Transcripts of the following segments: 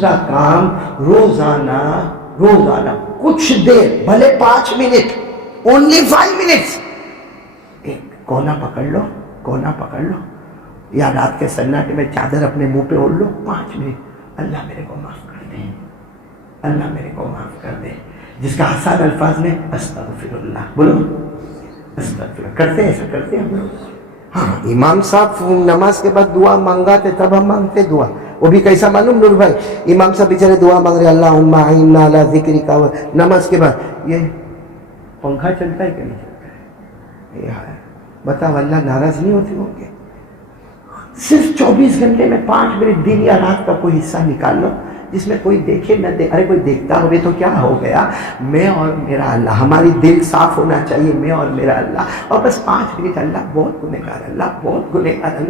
دوسرا کام روزانہ کچھ دیر، بھلے 5 منٹ، اونلی 5 منٹس، ایک کونا پکڑ لو یا رات کے سناٹے میں چادر اپنے منہ پہ اوڑھ لو، 5 منٹ، اللہ میرے کو معاف کر دے، اللہ میرے کو معاف کر دے، جس کا آسان الفاظ میں استغفر اللہ بولو، استغفر کرتے ہیں، ایسا کرتے ہیں ہم لوگ۔ ہاں امام صاحب نماز کے بعد دعا مانگاتے تب ہم مانگتے دعا، وہ بھی کیسا معلوم نور بھائی؟ امام صاحب بیچارے دعا مانگ رہے اللہم اعنا علی ذکرک، نماز کے بعد یہ پنکھا چلتا ہے کہ نہیں چلتا ہے؟ بتاؤ اللہ ناراض نہیں ہوتے ہوں گے؟ صرف 24 گھنٹے میں 5 منٹ دن یا رات کا کوئی حصہ نکال لو جس میں کوئی دیکھے نہ دے، ارے کوئی دیکھتا ہوئے تو کیا ہو گیا، میں اور میرا اللہ، ہماری دل صاف ہونا چاہیے، میں اور میرا اللہ، اور بس 5 منٹ اللہ بہت گنہگار، اللہ بہت گنہگار،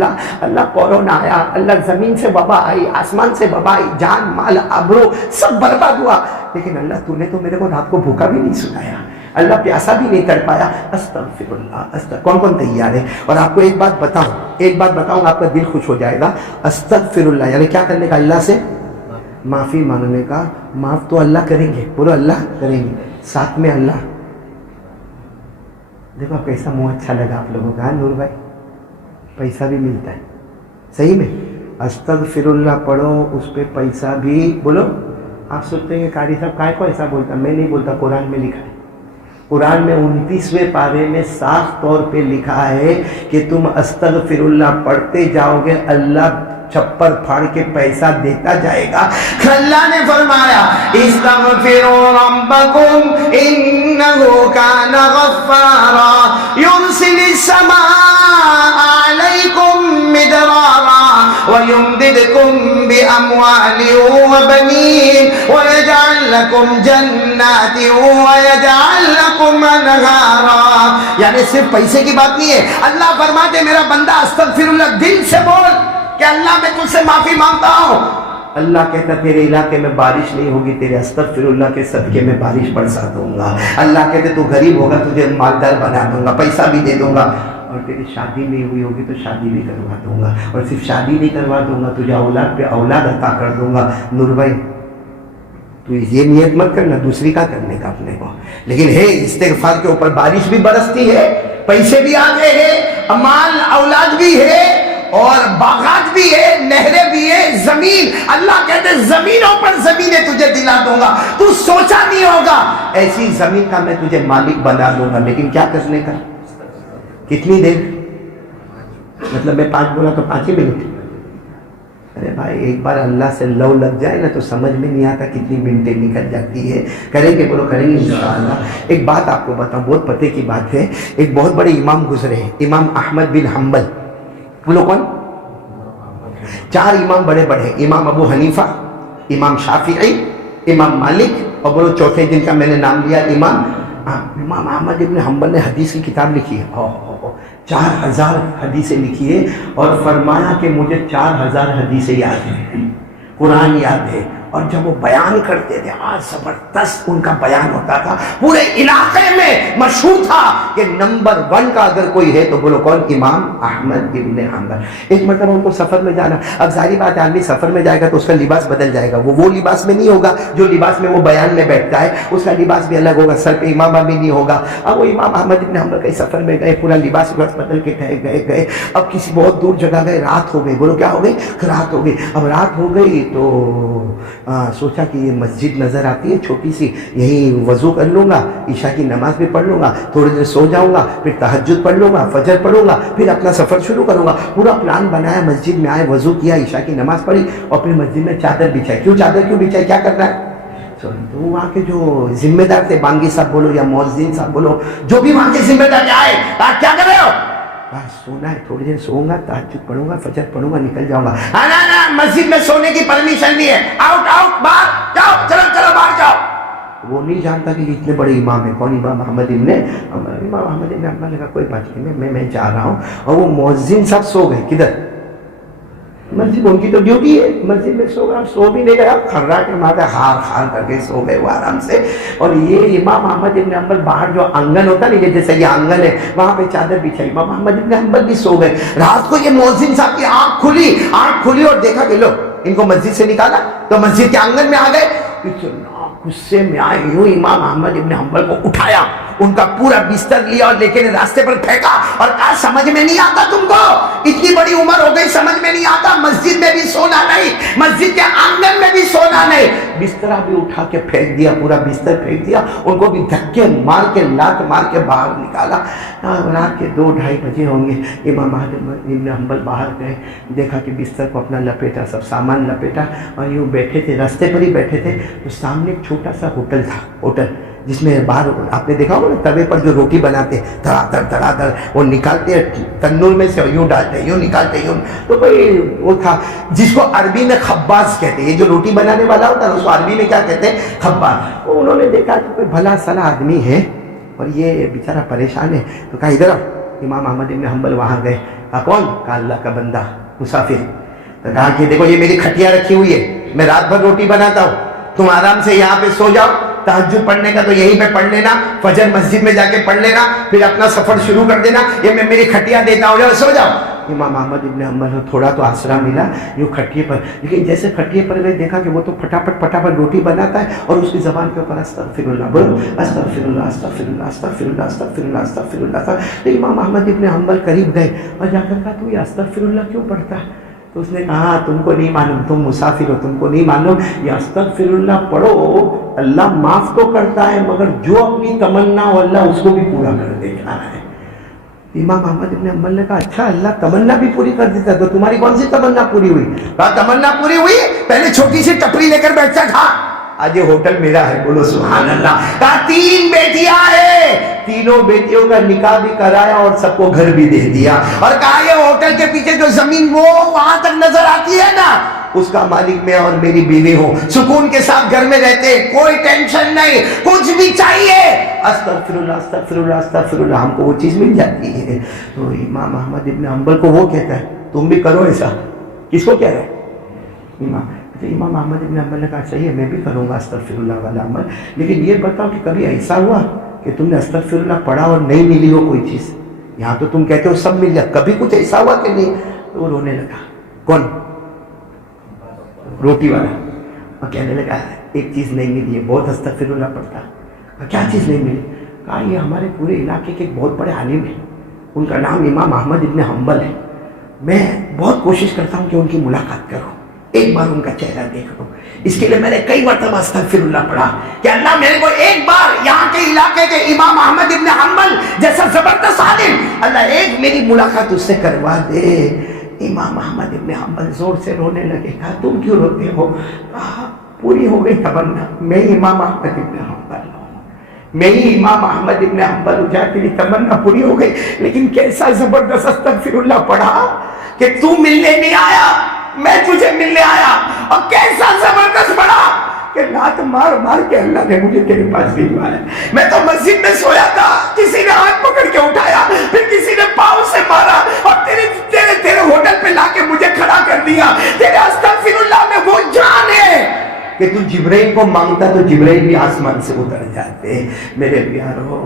اللہ کورونا آیا، اللہ زمین سے وبا آئی، آسمان سے وبا آئی، جان مال آبرو سب برباد ہوا، لیکن اللہ تو نے تو میرے کو رات کو بھوکا بھی نہیں سنایا، اللہ پیاسا بھی نہیں کر پایا، استغفر اللہ، کون تیار ہے؟ اور آپ کو ایک بات بتاؤں آپ کا دل خوش ہو جائے گا، استغفر اللہ یعنی کیا کرنے کا؟ اللہ سے معافی مانگنے کا۔ معاف تو اللہ کریں گے، بولو اللہ کریں گے، ساتھ میں اللہ، دیکھو کیسا منہ اچھا لگا آپ لوگوں کا نور بھائی، پیسہ بھی ملتا ہے صحیح میں، استغفر اللہ پڑھو، اس پہ پیسہ بھی، بولو۔ آپ سوچتے ہیں کہ قاری صاحب کائے کو ایسا بولتا؟ میں نہیں بولتا، قرآن میں لکھا ہے، قرآن میں 29ویں پارے میں صاف طور پہ لکھا ہے کہ تم استغفر اللہ پڑھتے جاؤ گے، اللہ چھپر پھاڑ کے پیسہ دیتا جائے گا۔ اللہ نے فرمایا استغفروا ربکم انہ کان غفارا یرسل السماء علیکم مدرارا ویمددکم باموال وبنین ویجعل لکم جنات ویجعل لکم انہارا۔ یعنی صرف پیسے کی بات نہیں ہے، اللہ فرماتے میرا بندہ استغفر اللہ دل سے بول کہ اللہ میں تجھ سے معافی مانگتا ہوں، اللہ کہتا تیرے علاقے میں بارش نہیں ہوگی، تیرے استغفر اللہ کے صدقے میں بارش برسا دوں گا۔ اللہ کہتے تو غریب ہوگا، تجھے مالدار بنا دوں گا، پیسہ بھی دے دوں گا، اور تیری شادی نہیں ہوئی ہوگی تو شادی بھی کروا دوں گا، اور صرف شادی نہیں کروا دوں گا، تجھے اولاد پہ اولاد عطا کر دوں گا۔ نور بھائی تو یہ نیت مت کرنا دوسری کا کرنے کا اپنے کو، لیکن ہے استغفار کے اوپر بارش بھی برستی ہے، پیسے بھی آتے ہیں، مال اولاد بھی ہے، اور باغات بھی ہے، نہریں بھی ہے، زمین، اللہ کہتے زمینوں پر زمینیں تجھے دلا دوں گا، تو سوچا نہیں ہوگا ایسی زمین کا میں تجھے مالک بنا دوں گا، لیکن کیا کرنے کا؟ کتنی دیر؟ مطلب میں 5 بولا تو 5 ہی منٹ؟ ارے بھائی ایک بار اللہ سے لو لگ جائے نا تو سمجھ میں نہیں آتا کتنی منٹیں نکل جاتی ہے۔ کریں گے بولو، کریں گے انشاءاللہ۔ ایک بات آپ کو بتاؤں، بہت پتے کی بات ہے، ایک بہت بڑے امام گزرے ہیں، امام احمد بن حنبل، بولو کون؟ 4 امام بڑے بڑے، امام ابو حنیفہ، امام شافعی، امام مالک، اور بولو چوتھے جن کا میں نے نام لیا امام احمد بن حنبل نے حدیث کی کتاب لکھی ہے، 4000 حدیثیں لکھی ہے، اور فرمایا کہ مجھے 4000 حدیثیں یاد ہیں، قرآن یاد ہے، اور جب وہ بیان کرتے تھے زبردست ان کا بیان ہوتا تھا، پورے علاقے میں مشہور تھا کہ نمبر 1 کا اگر کوئی ہے تو بولو کون؟ امام احمد بن حنبل۔ ایک مرتبہ ان کو سفر میں جانا، اب ظاہری بات ہے آدمی سفر میں جائے گا تو اس کا لباس بدل جائے گا، وہ لباس میں نہیں ہوگا جو لباس میں وہ بیان میں بیٹھتا ہے، اس کا لباس بھی الگ ہوگا، سر پہ امامہ بھی نہیں ہوگا۔ اب وہ امام احمد بن حنبل کہیں سفر میں گئے، پورا لباس بدل کے گئے، اب کسی بہت دور جگہ گئے، رات ہو گئی، بولو کیا ہو گئی؟ رات ہو گئی۔ اب رات ہو گئی تو سوچا کہ یہ مسجد نظر آتی ہے چھوٹی سی، یہیں وضو کر لوں گا، عشاء کی نماز بھی پڑھ لوں گا، تھوڑی دیر سو جاؤں گا، پھر تہجد پڑھ لوں گا، فجر پڑھوں گا، پھر اپنا سفر شروع کروں گا۔ پورا پلان بنایا، مسجد میں آئے، وضو کیا، عشاء کی نماز پڑھی، اور پھر مسجد میں چادر بچھائی۔ کیوں چادر کیوں بچھائی؟ کیا کرنا ہے؟ تو وہاں کے جو ذمہ دار تھے، بانگی صاحب بولو یا مؤذن صاحب بولو، جو بھی وہاں کے ذمہ دار آئے، آپ کیا کر رہے ہو؟ بس سونا ہے، تھوڑی دیر سوؤں گا، تہجد پڑھوں گا، فجر پڑھوں گا، نکل جاؤں گا۔ نا مسجد میں سونے کی پرمیشن نہیں ہے، آؤٹ باہر جاؤ، چلو باہر جاؤ۔ وہ نہیں جانتا کہ اتنے بڑے امام ہیں، کون؟ امام احمد ابن حنبل کا کوئی بات نہیں، میں جا رہا ہوں۔ اور وہ مؤذن سب سو گئے، کدھر؟ مسجد، ان کی تو ڈیوٹی ہے، مسجد میں سو گیا، سو بھی نہیں گیا، کھرا کے مارے ہار کر کے سو گئے وہ آرام سے۔ اور یہ امام احمد ابن حنبل باہر جو آنگن ہوتا ہے نا، جیسے یہ آنگن ہے، وہاں پہ چادر بچھائی، امام احمد ابن حنبل بھی سو گئے۔ رات کو یہ مؤذن صاحب کی آنکھ کھلی اور دیکھا کہ لو ان کو مسجد سے نکالا تو مسجد کے آنگن میں آ گئے، اتنا غصے میں آئے، یوں امام احمد ابن حنبل کو اٹھایا، ان کا پورا بستر لیا اور لے کے راستے پر پھینکا اور کہا سمجھ میں نہیں آتا تم کو، اتنی بڑی عمر ہو گئی سمجھ میں نہیں آتا، مسجد میں بھی سونا نہیں، مسجد کے آنگن میں بھی سونا نہیں، بستر بھی اٹھا کے پھینک دیا، پورا بستر پھینک دیا، ان کو بھی دھکے مار کے لات مار کے باہر نکالا۔ رات کے 2-2:30 بجے ہوں گے، امام احمد ابن حنبل باہر گئے، دیکھا کہ بستر کو اپنا لپیٹا، سب سامان لپیٹا اور یوں بیٹھے تھے، راستے پر ہی بیٹھے تھے، تو سامنے ایک چھوٹا سا ہوٹل تھا، ہوٹل جس میں باہر آپ نے دیکھا ہوگا نا توے پر جو روٹی بناتے ہیں دھڑا دھڑ وہ نکالتے ہیں تندور میں سے، یوں ڈالتے ہیں، یوں نکالتے ہیں، یوں، تو بھائی وہ تھا جس کو عربی میں خباز کہتے ہیں، یہ جو روٹی بنانے والا ہوتا ہے اس کو عربی میں کیا کہتے ہیں؟ خباز۔ وہ انہوں نے دیکھا کہ کوئی بھلا صلاح آدمی ہے اور یہ بیچارہ پریشان ہے، تو کہا ادھر آؤ۔ امام احمد ابن حنبل وہاں گئے، کہا کون؟ کہا اللہ کا بندہ مسافر۔ تو کہا کہ دیکھو یہ میری کھٹیا رکھی ہوئی ہے، میں رات بھر روٹی بناتا ہوں، تم آرام سے یہاں پہ سو جاؤ، تہجد پڑھنے کا تو یہیں پہ پڑھ لینا، فجر مسجد میں جا کے پڑھ لینا، پھر اپنا سفر شروع کر دینا، یہ میں میری کھٹیا دیتا ہوں، جاؤ سو جاؤ۔ امام احمد ابن حنبل کو تھوڑا تو آسرا ملا یوں کھٹیے پر، لیکن جیسے کھٹیے پر گئے دیکھا کہ وہ تو پھٹافٹ روٹی بناتا ہے اور اس کی زبان کے اوپر استغفر اللہ، بولو استغفر اللہ استغفر اللہ استغفر اللہ استغفر اللہ استغفر اللہ۔ تو امام احمد ابن حنبل قریب گئے اور جا کر کہا تو یہ استغفر اللہ کیوں پڑھتا ہے؟ تو اس نے کہا تم کو نہیں معلوم، تم مسافر ہو، تم کو نہیں معلوم، یہ استغفر اللہ پڑھو، اللہ معاف تو کرتا ہے مگر جو اپنی تمنا ہو اللہ اس کو بھی پورا کر دیتا ہے۔ امام احمد ابن حنبل نے کہا اچھا اللہ تمنا بھی پوری کر دیتا ہے، تو تمہاری کون سی تمنا پوری ہوئی؟ کہا تمنا پوری ہوئی، پہلے چھوٹی سی ٹپری لے کر بیٹھتا تھا، آج یہ ہوٹل میرا ہے، بولو سبحان اللہ۔ کہا 3 بیٹیاں ہیں، تینوں بیٹیوں کا نکاح بھی کرایا اور سب کو گھر بھی دے دیا، اور کہا یہ ہوٹل کے پیچھے جو زمین وہ وہاں تک نظر آتی ہے نا اس کا مالک میں اور میری بیوی ہوں، سکون کے ساتھ گھر میں رہتے، کوئی ٹینشن نہیں، کچھ بھی چاہیے استغفر اللہ استغفر اللہ استغفر اللہ، ہم کو وہ چیز مل جاتی ہے۔ تو امام احمد ابن حنبل کو وہ کہتا ہے تم بھی کرو ایسا، کس کو کہہ رہے ہیں؟ امام احمد ابن حنبل نے کہا صحیح ہے میں بھی کروں گا استغفر اللہ والا عمل، لیکن یہ بتاؤ کہ کبھی ایسا ہوا کہ تم نے استغفر اللہ پڑھا اور نہیں ملی ہو کوئی چیز؟ یہاں تو تم کہتے ہو سب مل جائے، کبھی کچھ ایسا ہوا کہ نہیں؟ تو وہ رونے لگا، کون؟ روٹی والا، اور کہنے لگا ایک چیز نہیں ملی ہے، بہت استغفر اللہ پڑھتا۔ کیا چیز نہیں ملی؟ کہا یہ ہمارے پورے علاقے کے ایک بہت بڑے عالم ہیں، ان کا نام امام احمد ابن حنبل ہے، میں بہت کوشش کرتا ہوں کہ ان کی ملاقات کروں، ایک بار ان کا چہرہ دیکھ لوں، اس کے لیے میں نے کئی مرتبہ استغفر اللہ پڑھا کہ اللہ میرے کو ایک بار یہاں کے علاقے کے امام احمد ابن حنبل جیسا زبردست عالم، اللہ ایک میری ملاقات اس سے کروا دے۔ امام احمد ابن حنبل زور سے رونے لگے، کہا تم کیوں روتے ہو؟ کہا پوری ہو گئی تمنا، میں امام احمد ابن حنبل ہوں، میں ہی امام احمد ابن حنبل ہوں، جا تیری تمنا پوری ہو گئی، لیکن کیسا زبردست استغفر اللہ پڑھا کہ تو ملنے نہیں آیا، میں تجھے ملنے آیا، اور کیسا زبردست پڑھا کہ لات مار مار کے اللہ نے مجھے تیرے پاس بھیجوایا۔ میں تو مسجد میں سویا تھا، کسی نے ہاتھ پکڑ کے اٹھایا، پھر کسی نے پاؤں سے مارا، اور تیرے ہوٹل پہ لا کے مجھے کھڑا کر دیا۔ تیرے استغفر اللہ میں وہ جان ہے کہ تو جبرائیل کو مانگتا تو جبرائیل بھی آسمان سے اتر جاتے۔ میرے پیارو